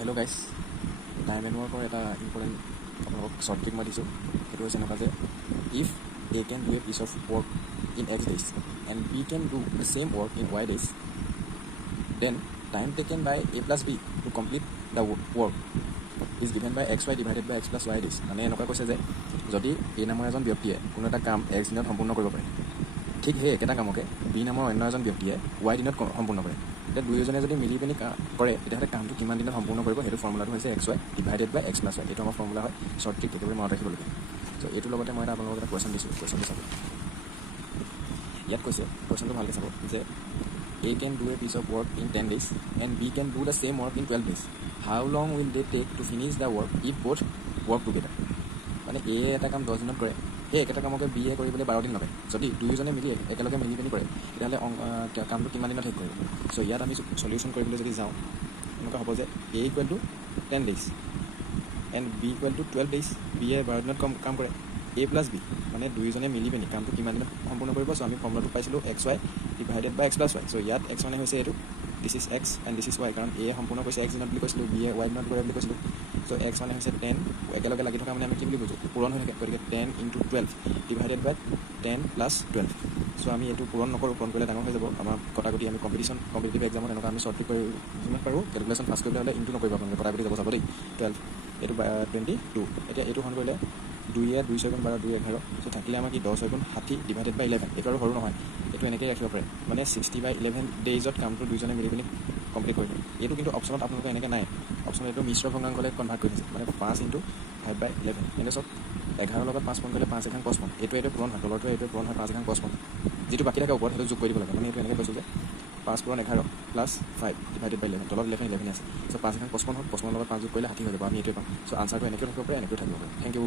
Hello' গাইছ, time and ৱৰ্কৰ এটা important আপোনালোকক শ্বৰ্ট ট্ৰিক মই দিছোঁ। সেইটো হৈছে এনেকুৱা যে if A can do a piece of work in X days and B can do the same work in Y days, then time taken by A plus B to complete the work is given by X Y divided by X plus Y days. মানে এনেকুৱা কৈছে যে যদি এ নামৰ এজন ব্যক্তিয়ে কোনো এটা কাম এক্স দিনত সম্পূৰ্ণ কৰিব পাৰে, ঠিক সেই একেটা কামকে বি নামৰ অন্য এজন ব্যক্তিয়ে ৱাই দিনত সম্পূৰ্ণ কৰে। এতিয়া দুয়োজনে যদি মিলি পিনি কৰে তেতিয়াহ'লে কামটো কিমান দিনত সম্পূৰ্ণ কৰিব, সেইটো ফৰ্মুলাটো হৈছে x Y divided by X plus Y. এইটো আমাৰ ফৰ্মুলা হয়, শ্বৰ্ট ট্ৰিক একেবাৰে মনত ৰাখিবলগীয়া। ত' এইটোৰ লগতে মই এটা আপোনালোকক এটা কুৱেশ্যন দিছোঁ, কুৱেশ্যনটো চাব। ইয়াত কৈছে, কুৱেশ্যনটো ভালকৈ চাব যে A can do a piece of work in 10 days and B can do the same work in 12 days। How long will they take to finish the work if both work together. মানে এ এটা কাম 10 দিনত কৰে, সেই একেটা কামকে B A কৰিবলৈ 12 দিন লগায়। যদি দুয়োজনে মিলি একেলগে মিলি পিনি কৰে তেতিয়াহ'লে কামটো কিমান দিনত শেষ কৰিব। চ' ইয়াত আমি চলিউশ্যন কৰিবলৈ যদি যাওঁ, এনেকুৱা হ'ব যে A equal to 10 days and B equal to 12 days। B এ 12 দিনত কাম কৰে, এ প্লাছ বি মানে দুয়োজনে মিলি পিনি কামটো কিমান দিনত সম্পূৰ্ণ কৰিব। চ' আমি ফৰ্মুলাটো পাইছিলোঁ x Y divided by X plus Y. চ' ইয়াত এক্স মানে হৈছে এইটো, this is x and this is Y, কাৰণ এ সম্পূৰ্ণ কৰিছে এক্স দিনত বুলি কৈছিলোঁ, বি এ ৱাই দিনত কৰে বুলি কৈছিলোঁ। চ' এক্স মানে হৈছে 10, একেলগে লাগি থকা মানে আমি কি বুলি বুজোঁ, পূৰণ হৈ থাকে। গতিকে 10 × 12 ডিভাইডেড বাই 10 + 12। চ' আমি এইটো পূৰণ নকৰোঁ, পূৰণ কৰিলে ডাঙৰ হৈ যাব আমাৰ কটাকটি। আমি কম্পিটিটিভ এক্সামত এনেকুৱা আমি শ্বৰ্ট ট্ৰিক কৰি যিমান পাৰোঁ কেলকুলেশ্যন ফাৰ্ষ্ট কৰিবলৈ হ'লে ইনটো নকৰিব আপোনালোকে, কটাকটি যাব দেই। 12 এইটো 22। এতিয়া এইটো সমান কৰিলে 2 × 2 = 6 × 12 = 2 × 11। চ' থাকিলে আমাৰ কি 10 × 60 ডিভাইডেড বাই 11। এইটো আৰু সৰু নহয়, এইটো এনেকৈ ৰাখিব পাৰে, মানে 60/11 ডেইজত কামটো দুইজনে মিলি পিনি কমপ্লিট কৰি দিয়ে। এইটো কিন্তু অপশ্যনত আপোনালোকৰ এনেকৈ নাই, অপশ্যনত এইটো মিশ্ৰ ভগ্নাংকলৈ কনভাৰ্ট কৰি দিছে, মানে 5 × 5/11। এনেকৈ চব 11 লগত 5 পূৰণ কৰিলে 5 × 1 = 55। এইটো পূৰণ হয়, তলৰটো এইটোৱে পূৰণ হয় 5 × 1 = 55। যিটো বাকী থাকে ওপৰত সেইটো যোগ কৰি দিব লাগে। মানে এইটো এনেকৈ কৈছোঁ যে 5 × 11 + 5 ডিভাইডেড বাই 11, তলত 11 আছে। চ' 5 × 1 = 55 হ'ল, 55 লগত 5 যোগ কৰিলে 60 হৈ যাব। আমি এইটোৱে পাম। চ' আনচাৰটো এনেকৈও থাকিব পাৰে, এনেকৈও থাকিব পাৰে। Thank U.